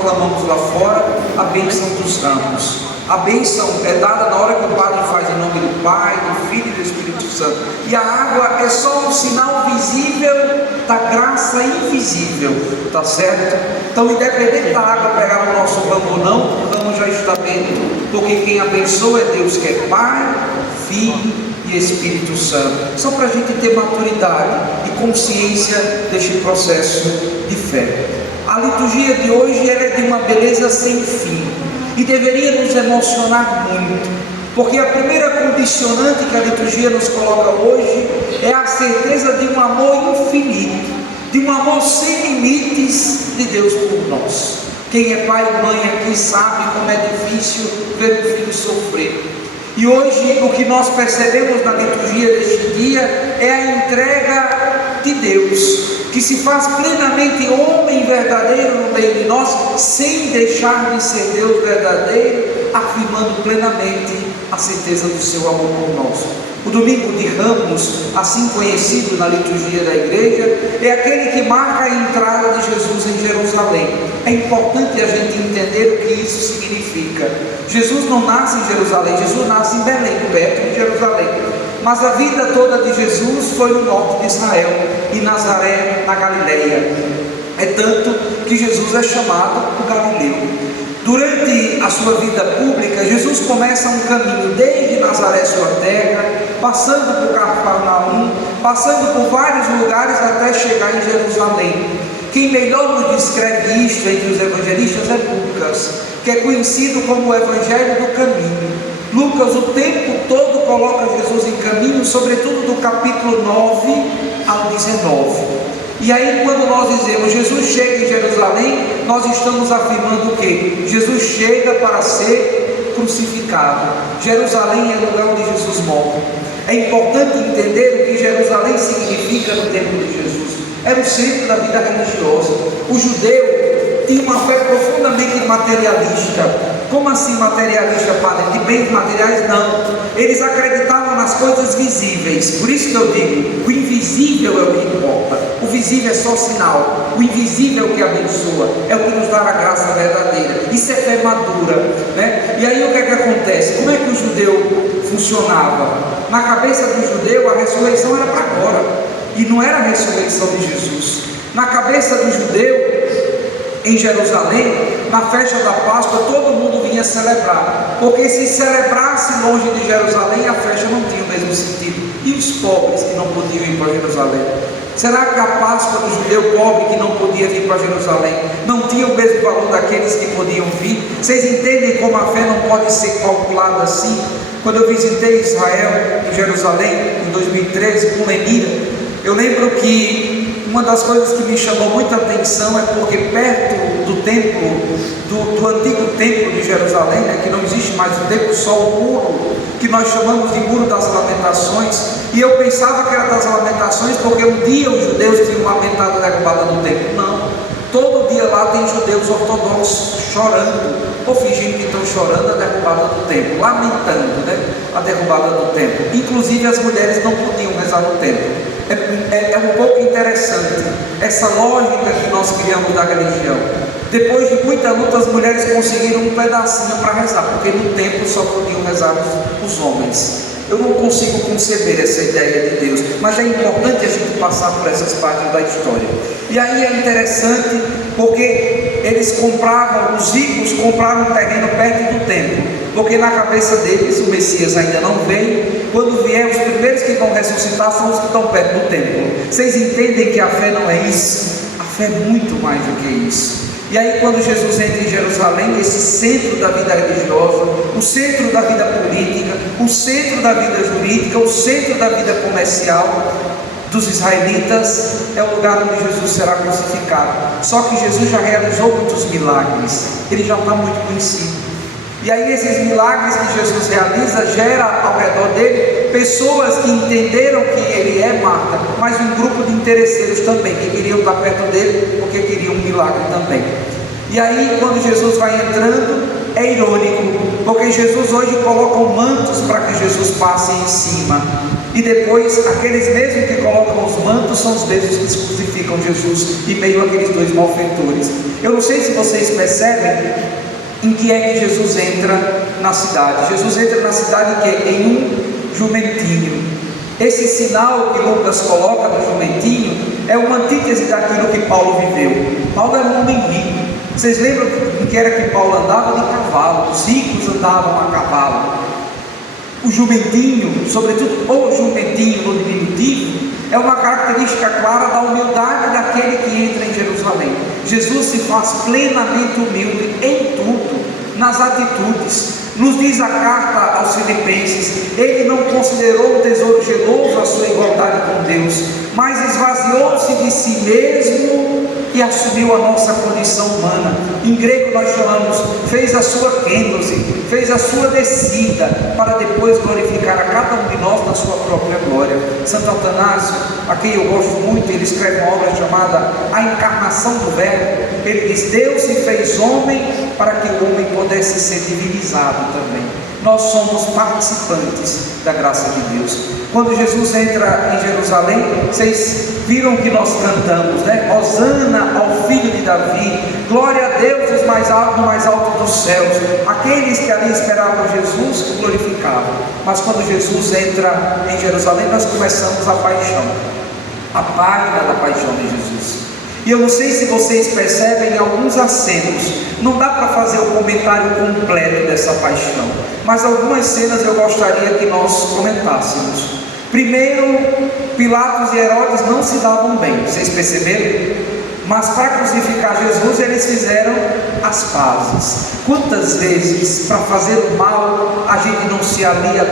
proclamamos lá fora a bênção dos ramos. A bênção é dada na hora que o padre faz em nome do Pai, do Filho e do Espírito Santo. E a água é só um sinal visível da graça invisível, tá certo? Então, independente da água pegar no nosso ramo ou não, o ramo já está bem, porque quem abençoa é Deus, que é Pai, Filho e Espírito Santo. Só para a gente ter maturidade e consciência deste processo de fé. A liturgia de hoje ela é de uma beleza sem fim e deveria nos emocionar muito, porque a primeira condicionante que a liturgia nos coloca hoje é a certeza de um amor infinito, de um amor sem limites de Deus por nós. Quem é pai e mãe aqui sabe como é difícil ver o filho sofrer. E hoje o que nós percebemos na liturgia deste dia é a entrega de Deus, que se faz plenamente homem verdadeiro no meio de nós, sem deixar de ser Deus verdadeiro, afirmando plenamente a certeza do seu amor por nós. O domingo de Ramos, assim conhecido na liturgia da igreja, é aquele que marca a entrada de Jesus em Jerusalém. É importante a gente entender o que isso significa. Jesus não nasce em Jerusalém, Jesus nasce em Belém, perto de Jerusalém. Mas a vida toda de Jesus foi no norte de Israel, em Nazaré, na Galileia. É tanto que Jesus é chamado o Galileu. Durante a sua vida pública, Jesus começa um caminho desde Nazaré, sua terra, passando por Cafarnaum, passando por vários lugares até chegar em Jerusalém. Quem melhor nos descreve isto entre os evangelistas é Lucas, que é conhecido como o Evangelho do Caminho. Lucas o tempo todo coloca Jesus em caminho, sobretudo do capítulo 9 ao 19. E aí quando nós dizemos Jesus chega em Jerusalém, nós estamos afirmando o quê? Jesus chega para ser crucificado. Jerusalém é o lugar onde Jesus morre. É importante entender o que Jerusalém significa no tempo de Jesus. Era o centro da vida religiosa. O judeu tinha uma fé profundamente materialista. Como assim materialista, padre? De bens materiais? Não. Eles acreditavam nas coisas visíveis. Por isso que eu digo, o invisível é o que importa. O visível é só sinal. O invisível é o que abençoa. É o que nos dá a graça verdadeira. Isso é fé madura, né? E aí o que é que acontece? Como é que o judeu funcionava? Na cabeça do judeu a ressurreição era para agora. E não era a ressurreição de Jesus. Na cabeça do judeu, em Jerusalém, na festa da Páscoa, todo mundo vinha celebrar, porque se celebrasse longe de Jerusalém, a festa não tinha o mesmo sentido. E os pobres que não podiam ir para Jerusalém? Será que a Páscoa do judeu pobre que não podia vir para Jerusalém não tinha o mesmo valor daqueles que podiam vir? Vocês entendem como a fé não pode ser calculada assim? Quando eu visitei Israel, em Jerusalém, em 2013, com Lenira, eu lembro que uma das coisas que me chamou muita atenção é porque perto do templo, do antigo templo de Jerusalém, né, que não existe mais o templo, só o muro, que nós chamamos de Muro das Lamentações, e eu pensava que era das Lamentações porque um dia os judeus tinham lamentado a derrubada do templo. Não, todo dia lá tem judeus ortodoxos chorando, ou fingindo que estão chorando a derrubada do templo, lamentando, né, a derrubada do templo. Inclusive as mulheres não podiam rezar no templo. É um pouco interessante essa lógica que nós criamos da religião. Depois de muita luta, as mulheres conseguiram um pedacinho para rezar, porque no templo só podiam rezar os homens. Eu não consigo conceber essa ideia de Deus, mas é importante a gente passar por essas partes da história. E aí é interessante porque eles compravam, os ricos compraram um terreno perto do templo, porque na cabeça deles o Messias ainda não veio. Quando vier, os primeiros que vão ressuscitar são os que estão perto do templo. Vocês entendem que a fé não é isso? A fé é muito mais do que isso. E aí quando Jesus entra em Jerusalém, esse centro da vida religiosa, o centro da vida política, o centro da vida jurídica, o centro da vida comercial dos israelitas, é o lugar onde Jesus será crucificado. Só que Jesus já realizou muitos milagres, ele já está muito conhecido. E aí esses milagres que Jesus realiza gera ao redor dele pessoas que entenderam que ele é Marta, mas um grupo de interesseiros também, que queriam estar perto dele porque queriam um milagre também. E aí quando Jesus vai entrando, é irônico, porque Jesus hoje coloca mantos para que Jesus passe em cima. E depois, aqueles mesmos que colocam os mantos são os mesmos que crucificam Jesus em meio àqueles dois malfeitores. Eu não sei se vocês percebem em que é que Jesus entra na cidade. Jesus entra na cidade em um jumentinho. Esse sinal que Lucas coloca no jumentinho é uma antítese daquilo que Paulo viveu. Paulo era um homem rico. Vocês lembram em que era que Paulo andava? De cavalo. Os ricos andavam a cavalo. O jumentinho, sobretudo o jumentinho no diminutivo, é uma característica clara da humildade daquele que entra em Jerusalém. Jesus se faz plenamente humilde em tudo, nas atitudes. Nos diz a carta aos Filipenses: ele não considerou um tesouro geloso a sua igualdade com Deus, mas esvaziou-se de si mesmo e assumiu a nossa condição humana. Em grego nós chamamos, fez a sua kênose, fez a sua descida, para depois glorificar a cada um de nós na sua própria glória. Santo Atanásio, a quem eu gosto muito, ele escreve uma obra chamada A Encarnação do Verbo. Ele diz: Deus se fez homem para que o homem pudesse ser divinizado também. Nós somos participantes da graça de Deus. Quando Jesus entra em Jerusalém, vocês viram que nós cantamos, né? Hosana ao filho de Davi, glória a Deus no mais alto dos céus. Aqueles que ali esperavam Jesus glorificavam. Mas quando Jesus entra em Jerusalém, nós começamos a paixão, a página da paixão de Jesus. E eu não sei se vocês percebem alguns acentos. Não dá para fazer o comentário completo dessa paixão, mas algumas cenas eu gostaria que nós comentássemos. Primeiro, Pilatos e Herodes não se davam bem, vocês perceberam? Mas para crucificar Jesus eles fizeram as pazes. Quantas vezes para fazer o mal a gente não se alia